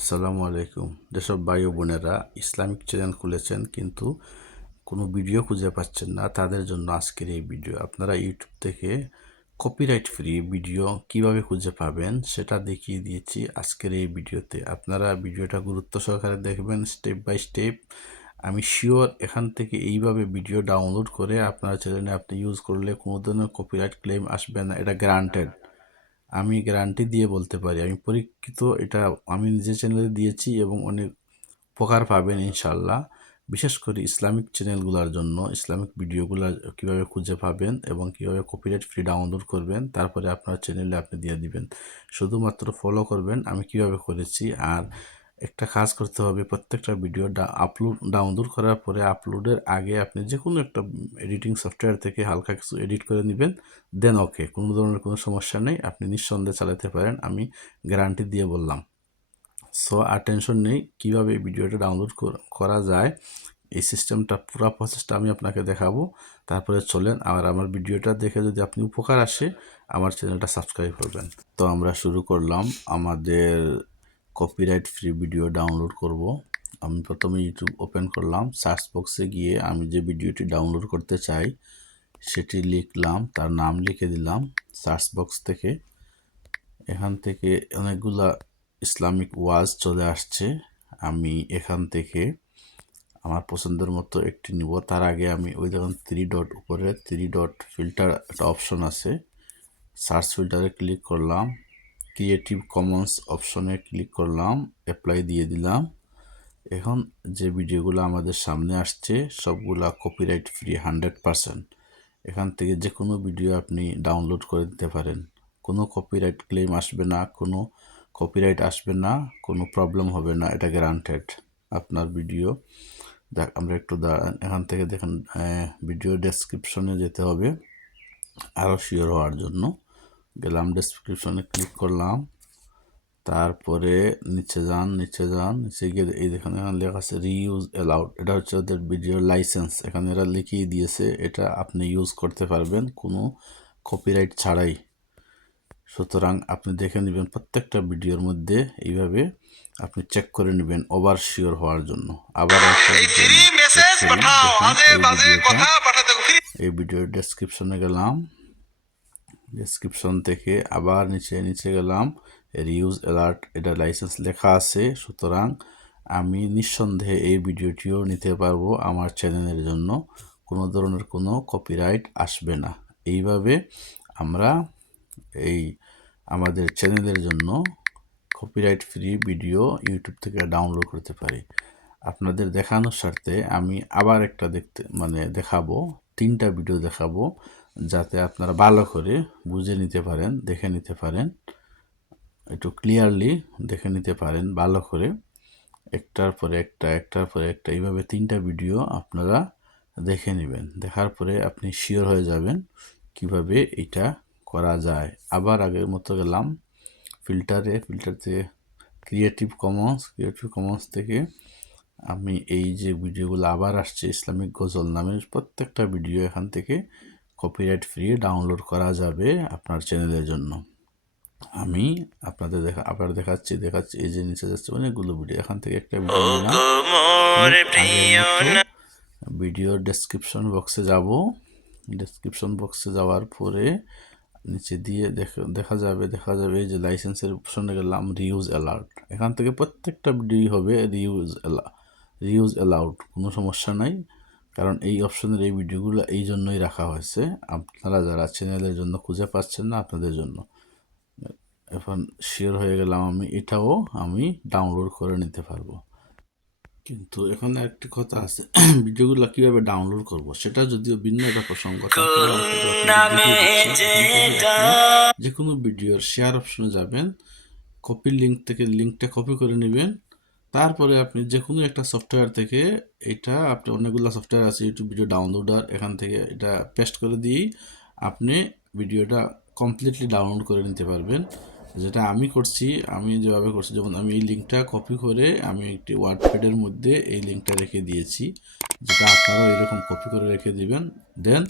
আসসালামু আলাইকুম। যেসব ভাই ও বোনেরা ইসলামিক চ্যানেল খুলেছেন কিন্তু কোনো ভিডিও খুঁজে পাচ্ছেন না, তাদের জন্য আজকের এই ভিডিও। আপনারা ইউটিউব থেকে কপিরাইট ফ্রি ভিডিও কিভাবে খুঁজে পাবেন সেটা দেখিয়ে দিয়েছি আজকের এই ভিডিওতে। আপনারা ভিডিওটা গুরুত্ব সহকারে দেখবেন, স্টেপ বাই স্টেপ। আমি শিওর এখান থেকে এইভাবে ভিডিও ডাউনলোড করে আপনার চ্যানেলে আপনি ইউজ করলে কোনো ধরনের কপিরাইট ক্লেম আসবে না, এটা গ্যারান্টেড। আমি গ্যারান্টি দিয়ে বলতে পারি, আমি পরীক্ষিত, এটা আমি নিজের চ্যানেলে দিয়েছি এবং অনেক উপকার পাবেন ইনশাল্লাহ। বিশেষ করে ইসলামিক চ্যানেলগুলোর জন্য ইসলামিক ভিডিওগুলো কীভাবে খুঁজে পাবেন এবং কীভাবে কপিরাইট ফ্রি ডাউনলোড করবেন, তারপরে আপনার চ্যানেলে আপনি দিয়ে দিবেন। শুধুমাত্র ফলো করবেন আমি কিভাবে করেছি। আর একটা কাজ করতে হবে, প্রত্যেকটা ভিডিও ডাউনলোড করার পরে আপলোডের আগে আপনি যে কোনো একটা এডিটিং সফটওয়্যার থেকে হালকা কিছু এডিট করে নেবেন, দেন ওকে, কোনো ধরনের কোনো সমস্যা নেই, আপনি নিঃসন্দেহে চালাতে পারেন, আমি গ্যারান্টি দিয়ে বললাম। সো আর টেনশন নেই, কীভাবে এই ভিডিওটা ডাউনলোড করা যায় এই সিস্টেমটা, পুরো প্রসেসটা আমি আপনাকে দেখাবো। তারপরে চলেন, আর আমার ভিডিওটা দেখে যদি আপনি উপকার আসে আমার চ্যানেলটা সাবস্ক্রাইব করবেন। তো আমরা শুরু করলাম আমাদের কপিরাইট ফ্রি ভিডিও ডাউনলোড করব। আমি প্রথমে ইউটিউব ওপেন করলাম, সার্চ বক্সে গিয়ে আমি যে ভিডিওটি ডাউনলোড করতে চাই সেটি লিখলাম, তার নাম লিখে দিলাম সার্চ বক্স থেকে। এখান থেকে অনেকগুলা ইসলামিক ওয়াজ চলে আসছে, আমি এখান থেকে আমার পছন্দের মতো একটি নিব। তার আগে আমি ওই দেখুন উপরে 3 ডট ফিল্টার একটা অপশন আছে, সার্চ ফিল্টারে ক্লিক করলাম, ক্রিয়েটিভ কমন্স অপশনে ক্লিক করলাম, অ্যাপ্লাই দিয়ে দিলাম। এখন যে ভিডিওগুলো আমাদের সামনে আসছে সবগুলা কপিরাইট ফ্রি 100%। এখান থেকে যে কোনো ভিডিও আপনি ডাউনলোড করে দিতে পারেন, কোনো কপিরাইট ক্লেম আসবে না, কোনো কপিরাইট আসবে না, কোনো প্রবলেম হবে না, এটা গ্যারান্টেড। আপনার ভিডিও আমরা একটু এখান থেকে দেখেন, ভিডিও ডেসক্রিপশনে যেতে হবে আরও শিওর হওয়ার জন্য। গেলাম, ডেসক্রিপশনে ক্লিক করলাম, তারপরে নিচে যান, নিচে গিয়ে এই দেখেন লেখা আছে রিইউজ অ্যালাউড, এটা হচ্ছে ওদের ভিডিও লাইসেন্স। এখানে এরা লিখিয়ে দিয়েছে এটা আপনি ইউজ করতে পারবেন কোনো কপিরাইট ছাড়াই। সুতরাং আপনি দেখে নেবেন প্রত্যেকটা ভিডিওর মধ্যে, এইভাবে আপনি চেক করে নেবেন ওভার শিওর হওয়ার জন্য। আবার এই ভিডিওর ডেসক্রিপশনে গেলাম, ডেসক্রিপশন থেকে আবার নিচে গেলাম, রিউজ অ্যালার্ট, এটা লাইসেন্স লেখা আছে। সুতরাং আমি নিঃসন্দেহে এই ভিডিওটিও নিতে পারবো, আমার চ্যানেলের জন্য কোনো ধরনের কোনো কপিরাইট আসবে না। এইভাবে আমরা এই আমাদের চ্যানেলের জন্য কপিরাইট ফ্রি ভিডিও ইউটিউব থেকে ডাউনলোড করতে পারি। আপনাদের দেখানোর স্বার্থে আমি আবার একটা দেখাবো, 3টা ভিডিও দেখাবো, যাতে আপনারা ভালো করে বুঝে নিতে পারেন, দেখে নিতে পারেন, একটু ক্লিয়ারলি দেখে নিতে পারেন ভালো করে। একটার পরে একটা এইভাবে 3টা ভিডিও আপনারা দেখে নেবেন। দেখার পরে আপনি শিওর হয়ে যাবেন কিভাবে এটা করা যায়। আবার আগের মতো গেলাম ফিল্টার থেকে ক্রিয়েটিভ কমন্স থেকে আমি এই যে ভিডিওগুলো আবার আসছে ইসলামিক গজল নামের প্রত্যেকটা ভিডিও এখান থেকে কপিরাইট ফ্রি ডাউনলোড করা যাবে আপনার চ্যানেলের জন্য। আমি আপনাদের আবার দেখাচ্ছি, এই যে নিচে যাচ্ছে অনেকগুলো ভিডিও, এখান থেকে একটা ভিডিও নিলাম। ভিডিও ডেসক্রিপশন বক্সে যাব, ডেসক্রিপশন বক্সে যাওয়ার পরে নিচে দিয়ে দেখা যাবে এই যে লাইসেন্সের অপশনে গেলাম, রিউজ অ্যালাউড। এখান থেকে প্রত্যেকটা ভিডিও হবে রিউজ অ্যালাউড, কোনো সমস্যা নাই, কারণ এই অপশনের এই ভিডিওগুলো এই জন্যই রাখা হয়েছে, আপনারা যারা চ্যানেলের জন্য খুঁজে পাচ্ছেন না আপনাদের জন্য। এখন শিওর হয়ে গেলাম, এটাও আমি ডাউনলোড করে নিতে পারবো। কিন্তু এখানে একটি কথা আছে, ভিডিওগুলো কিভাবে ডাউনলোড করব সেটা যদিও ভিন্ন একটা প্রসঙ্গ, যে কোনো ভিডিওর শেয়ার অপশনে যাবেন, কপি লিঙ্কটা কপি করে নেবেন। তারপরে আপনি যে কোনো একটা সফটওয়্যার থেকে, এটা আপনি অনেকগুলো সফটওয়্যার আছে ইউটিউব ভিডিও ডাউনলোডার, এখান থেকে এটা পেস্ট করে দিয়েই আপনি ভিডিওটা কমপ্লিটলি ডাউনলোড করে নিতে পারবেন। যেটা আমি করছি, আমি যেভাবে করছি, যেমন আমি এই লিঙ্কটা কপি করে আমি একটি ওয়ার্ডপ্যাডের মধ্যে এই লিঙ্কটা রেখে দিয়েছি, যেটা আপনারাও এরকম কপি করে রেখে দিবেন। দেন